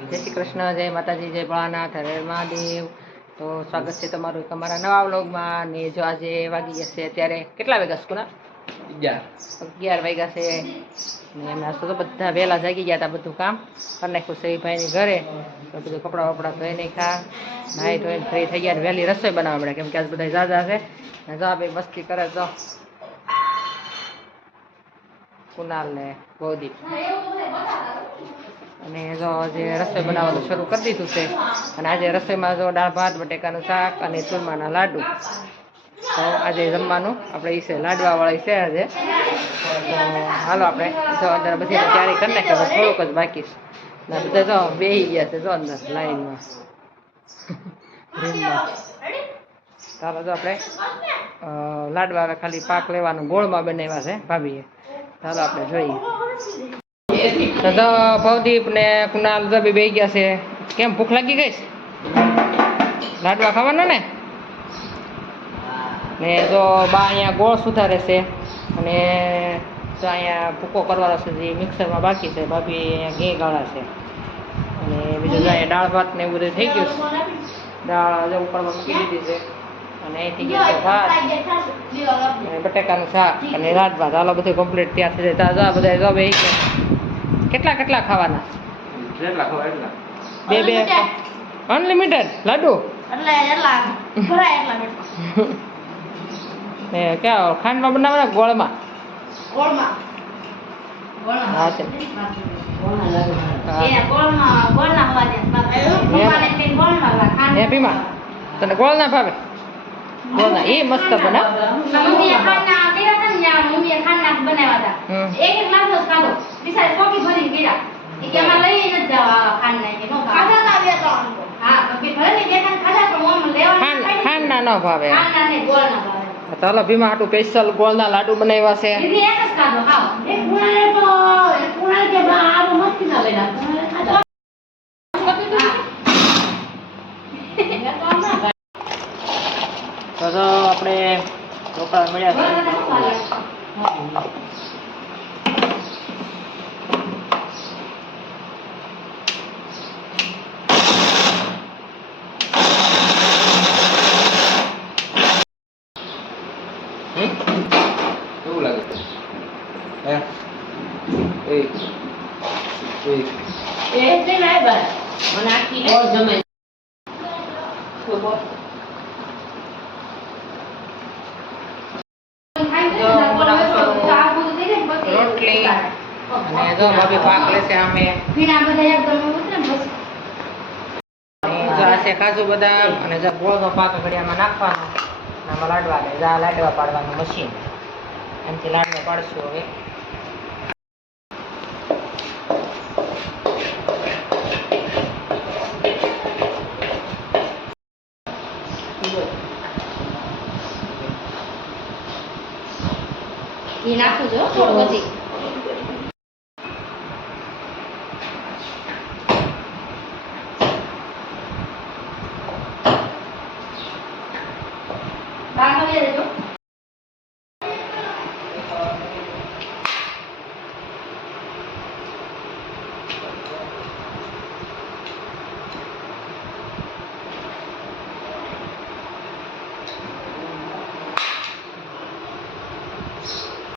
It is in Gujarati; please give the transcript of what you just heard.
જય શ્રી કૃષ્ણ જય માતાજી જય ભોળાનાથ હરે મહાદેવ. તો સ્વાગત છે તમારું તમારા નવા વ્લોગમાં. ને જો આજે વાગી જશે અત્યારે કેટલા વાગ્યા સ્કૂલના? અગિયાર. અગિયાર વાગ્યા છે. ને એમના તો બધા વહેલા જાગી ગયા હતા બધું કામ. કરી નાખ્યું છે ભાઈની ઘરે. તો બધું કપડાં વપડા ધોઈ નાખ્યા. નાહી ધોઈને ફ્રી થઈ ગયા વહેલી રસોઈ બનાવવા પડે કેમ કે આજ બધા જાજા છે. ને જો ભાઈ મસ્તી કરે તો. કુનાલ ને ભવદીપ અને જો જે રસોઈ બનાવવાનું શરૂ કરી દીધું છે, અને આજે રસોઈમાં જો દાળ, ભાત, બટેકાનું શાક અને ચૂરમાના લાડુ. તો આજે જમવાનું આપણે એ છે, લાડવાવાળી છે આજે. તો હાલો આપણે જો અંદર બધી તૈયારી કરી નાખીએ થોડુંક જ બાકી છે. ને બધા જો બેહી ગયા છે, જો અંદર લાઈનમાં. રૂમમાં. ચાલો જો આપણે લાડવા ખાલી પાક લેવાનું ગોળમાં બનાવ્યા છે, ભાભીએ. ચાલો આપણે જોઈએ. તો ભવદીપ ને કુનાલ દબી બે ગયા છે. કેમ ભૂખ લાગી ગઈ લાડવા ખાવાના ને? ને જો બા અહીંયા ગોળ સુધારે છે અને તો અહીંયા ભૂકો કરવાનો છે જે મિક્સરમાં બાકી છે. ભાભી અહીંયા ઘી ગાળા છે. અને બીજું અહીંયા દાળ ભાત ને એવું બધું થઈ ગયું છે. દાળ જો ઉપરમાં મૂકી દીધી છે. અને અહીંથી ગયું છે ભાત. બટેકાનું શાક અને રાત ભાત હાલો બધું કમ્પ્લીટ ત્યાં સુધી તાજા બધા જો બે કેટલા કેટલા ખાવાના? જેટલા ખબર એટલા. બે બે. અનલિમિટેડ લાડુ? એટલે એટલા ભરાય એટલા પેટમાં ને ક્યાં ખાંડમાં બનાવવાના ગોળમાં? હા છે એ ભીમા. તને ગોળ ના ભાવે? ગોળ ના એ મસ્ત બના મમ્મીએ ખાંડના કર્યા હતા ને મમ્મીએ ખાંડના બનાવ્યા હતા. એક એક લાડવો ખાધો. બિચારે ચોકી ભરી કર્યા એ કે લઈ જવા કે નો ખાધા તા બે ત્રણ હા ભલે ને બે ત્રણ ખાધા પણ મમ્મી લેવા ખાંડ ખાંડ ના ભાવે. ને ગોળના ભાવે. ચાલો ભીમા હાટું સ્પેશિયલ ગોળ લાડુ બનાવ્યા છે. દીદી એક જ ખાધો ખાવ એક કુણાલે તો એક કુણાલે કે બા આવું મસ્તી ના લેલા ખાધો. તો આપણે ઢોકળા મળ્યા છે હમ? કેવું લાગે હે એક. એક એ છે ને એ મને આખી ઓર જમે. રોટલી. અને જો ભાભી પાક લેશે અમે ભીના બધા એકદમ ઉતરે ને બસ. છે કાજુ બદામ અને જો ગોળનો પાક ઘડિયામાં નાખવાનો. આમાં લાડવા જા લાડવા પાડવાનું મશીન એમથી લાડવા પાડશું હવે. ঝিনা খুঁজো খরগোজি বাঙালির